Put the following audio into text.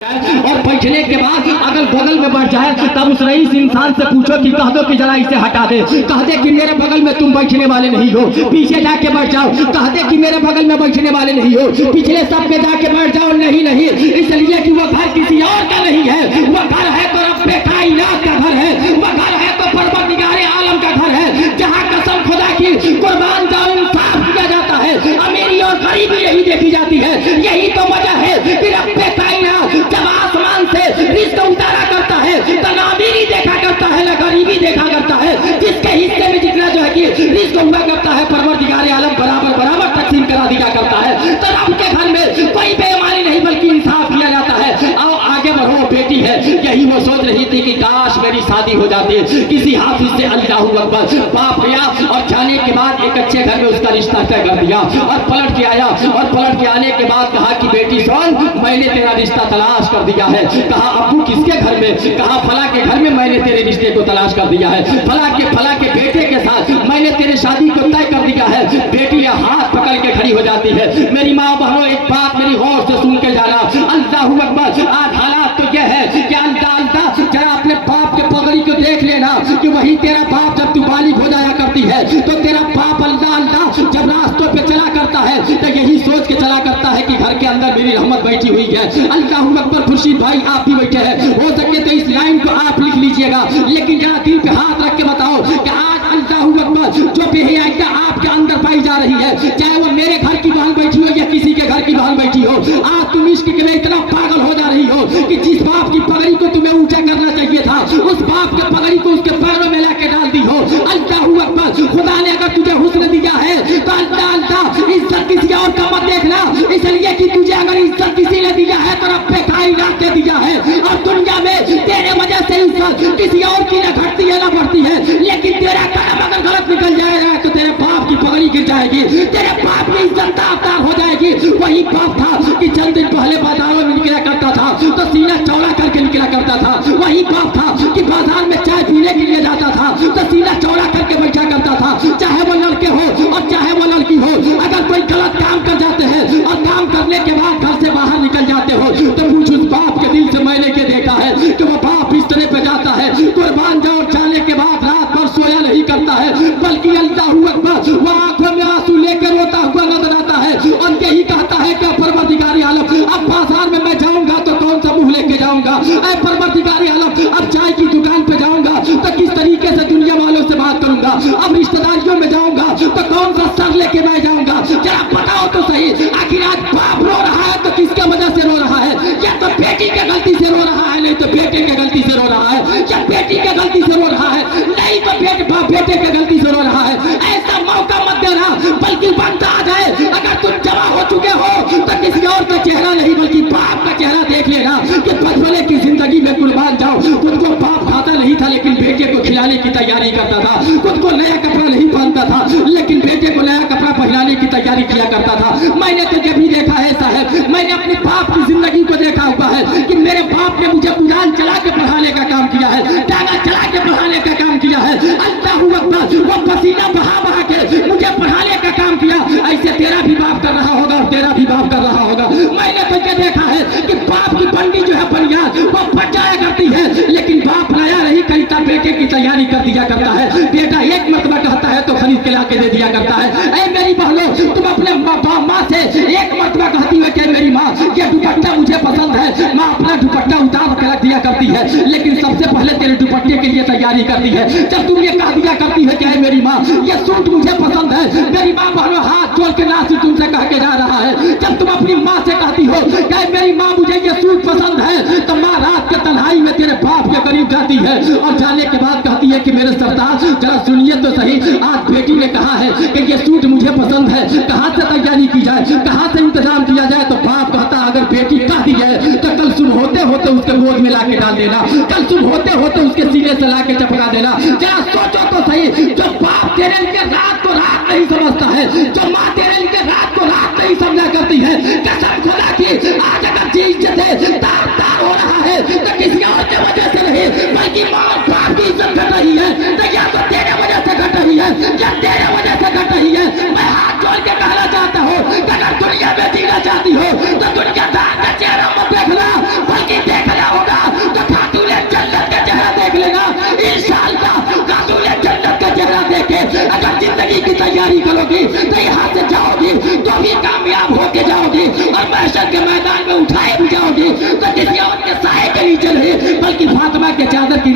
और बैठने के बाद अगल बगल में बैठ जाए तब उस रईस इंसान से पूछो कि कह दो कि जरा इसे हटा दे। कह दे कि मेरे बगल में तुम बैठने वाले नहीं हो, पीछे जाके बैठ जाओ। कह दे कि मेरे बगल में बैठने वाले नहीं हो, पिछले सब में जाके बैठ जाओ। नहीं नहीं, इसलिए कि वो घर किसी और का नहीं है, वो घर है तो रब्बे कायनात का घर है, वो घर है तो परवरदिगारे आलम का घर है, जहाँ कसम खुदा की कुर्बान जाओ इंसाफ किया जाता है, अमीरी और गरीबी यही देखी जाती है। यही तो वजह है कि रब्बे कायनात जब आसमान से रिज़्क़ उतारा करता है तो ना अमीरी देखा करता है ना गरीबी देखा करता है। जिसके हिस्से में जितना जो है कि रिज़्क़ हुआ करता है परवरदिगारे आलम बराबर बराबर तकसीम करा दिया करता है। तो रब के घर में कोई बेईमानी नहीं बल्कि इंसाफ किया जाता है। आओ आगे बढ़ो, बेटी है यही वो सोच रही थी कि काश मेरी शादी हो जाती। किसी हाफिज से अल्लाहू अकबर बाप गया और जाने के बाद एक अच्छे घर में उसका रिश्ता तय कर दिया और पलट के आया। और पलट के आने के बाद कहा कि बेटी सुन, मैंने तेरा रिश्ता तलाश कर दिया है। कहा अब्बू किसके घर में? कहा फला के घर में मैंने तेरे रिश्ते को तलाश कर दिया है, फला के बेटे के साथ मैंने तेरे शादी को तय कर दिया है। बेटी हाथ पकड़ के खड़ी हो जाती है। मेरी माँ बहनों एक बात मेरी गौर से सुन के जाना, अल्लाहू अकबर। आज हालात तो यह है कि अल्लाह जरा अपने बाप के पगड़ी को देख लेना कि वही तेरा बाप जब तू बालिग हो जाया करती है तो तेरा बाप अल्लाह जब रास्तों पे चला करता है तो यही सोच के चला करता है कि घर के अंदर मेरी रहमत बैठी हुई है। अल्लाहू अकबर। खुर्शीद भाई आप भी बैठे हैं, हो सके तो इस लाइन को आप लिख लीजिएगा, लेकिन जरा दिल पे हाथ रख के बताओ कि आज अल्लाहू अकबर जो बेहयाइयां आपके अंदर पाई जा रही है, चाहे वो मेरे घर की बहन बैठी हो या किसी के घर की बहन बैठी हो, आज तुम इश्क के लिए इतना पागल हो जा रही हो कि जिस बाप की पगड़ी को तुम्हें ऊंचा करना चाहिए था उस बाप के पगड़ी को उसके पैरों में लाके डाल दी हो। अल्लाहू अकबर। खुदा ने अगर तुझे हुस्न दिया है तो अल्लाह इज्जत किसी और का मत देखना, इसलिए कि तुझे अगर इज्जत किसी ने दिया है तो रब्बे कायनात ने दिया है। और दुनिया में तेरे वजह से इज्जत किसी और की न घटती है न बढ़ती है, लेकिन तेरा कदम अगर गलत निकल जाएगा तो तेरे बाप की पगड़ी गिर जाएगी, तेरे बाप की इज्जत तार हो जाएगी। वही बाप था कि चंद दिन पहले बाजारों में निकला करता था तो सीना चौड़ा करके निकला करता था। वही बाप था कि बाजार में चाय पीने के लिए जाता था तो सीना चौड़ा करके बैठा करता था, चाहे वो लड़के हो और चाहे वो लड़की हो। अगर कोई गलत काम कर जाते हैं और काम करने के बाद घर से बाहर निकल जाते हो तो पूछ उस बाप के दिल से मैंने क्या देखा है कि वो बाप इस तरह पे जाता है कुर्बान जाओ जाने के बाद रात भर सोया नहीं करता है, बल्कि अल्लाहू अकबर वो आंखों में आंसू लेकर रोता हुआ नजर आता है और यही कहता है कि परवरदिगारे आलम अब बाजार में मैं जाऊंगा तो कौन सा मुंह लेके जाऊंगा, ऐ परवरदिगारे आलम अब चाय की दुकान पे जाऊंगा तो किस तरीके से दुनिया वालों से बात करूंगा, अब रिश्तेदारियों में जाऊंगा तो कौन सा सर लेके मैं जाऊंगा। जरा बताओ तो सही, आखिर आज बाप रो रहा है तो किसके वजह से रो रहा है? या तो बेटी के गलती से रो रहा है, नहीं तो बेटे के गलती से रो रहा है, या बेटी के गलती से रो रहा है, नहीं तो बेटे के गलती से रो रहा है। ऐसा मौका मत देना, बल्कि बनता आ जाए। अगर तुम जमा हो चुके हो तो किसी और का चेहरा नहीं बल्कि बाप का चेहरा देख लेना कि बचपने की जिंदगी में कुर्बान जाओ। खुद को बाप खाता नहीं था लेकिन बेटे को खिलाने की तैयारी करता था, खुद को नया कपड़ा नहीं पहनता था लेकिन बेटे को नया कपड़ा पहनाने की तैयारी किया करता था। मैंने तो ये भी देखा है साहब, मैंने अपने बाप की जिंदगी को देखा हुआ है कि मेरे बाप ने मुझे कुरान चला के पढ़ाने का काम किया है, टांगा चला के पढ़ाने का काम किया है। अल्लाहू अकबर। वो पसीना बहा बहा के मुझे पढ़ाने का काम किया। ऐसे तेरा भी बाप कर रहा होगा और तेरा भी बाप कर रहा होगा। मैंने तो ये देखा है कि बाप की बंडी जो है बनियान वो फट जाया करती है, लेकिन बाप नया नहीं खरीदता, बेटे की तैयारी कर दिया करता है। बेटा एक मरतबा कहता है तो खरीद के लाके दे दिया करता है। ऐ मेरी बहनों, तुम अपने माँ से एक मरतबा कहती हो कि मेरी माँ ये दुपट्टा मुझे पसंद है, माँ अपना दुपट्टा उतार कर रख दिया करती है, लेकिन सबसे पहले तेरे दुपट्टे के लिए तैयारी करती है। जब तुम ये कह दिया करती है कि मेरी माँ ये सूट मुझे पसंद है, मेरी माँ बहनों हाथ जोड़ के नासी तुमसे कह के जा रहा है। जब तुम अपनी माँ से कहती हो कि मेरी माँ मुझे ये सूट पसंद है तो माँ रात के तन्हाई में तेरे बाप के करीब जाती है और जाने के बाद कहती है कि मेरे सरताज जरा सुनिए तो सही, आज बेटी ने कहा है कि ये सूट मुझे पसंद है, कहाँ से तैयारी की जाए, कहाँ से इंतजाम किया जाए। तो बाप कहता अगर बेटी कह दी है तो कल सुबह होते होते उसके गोद में लाके डाल देना, कल सुबह होते होते उसके सीने से लाके चपका देना। जरा सोचो तो सही, जो बाप तेरे लिए रात को रात नहीं समझता है, जो माँ तेरे लिए रात को रात नहीं समझा करती है, कसम खुदा की आज अगर चीज से तार तार हो रहा है तो किसी और की वजह से नहीं बल्कि माँ बाप की इज्जत घट रही है, तो या तो तेरे वजह से घट रही है या तेरे वजह से घट रही है। मैं हाथ जोड़ के कहना चाहता हूँ कि अगर दुनिया में जीना चाहती हो तो दुनियादार का चेहरा मत देखना, बल्कि तैयारी करोगी तो यहाँ से जाओगी तो भी कामयाब होके जाओगी और महशर के मैदान में उठाए भी जाओगी तो किसी और के साए के नीचे नहीं बल्कि फातिमा के चादर की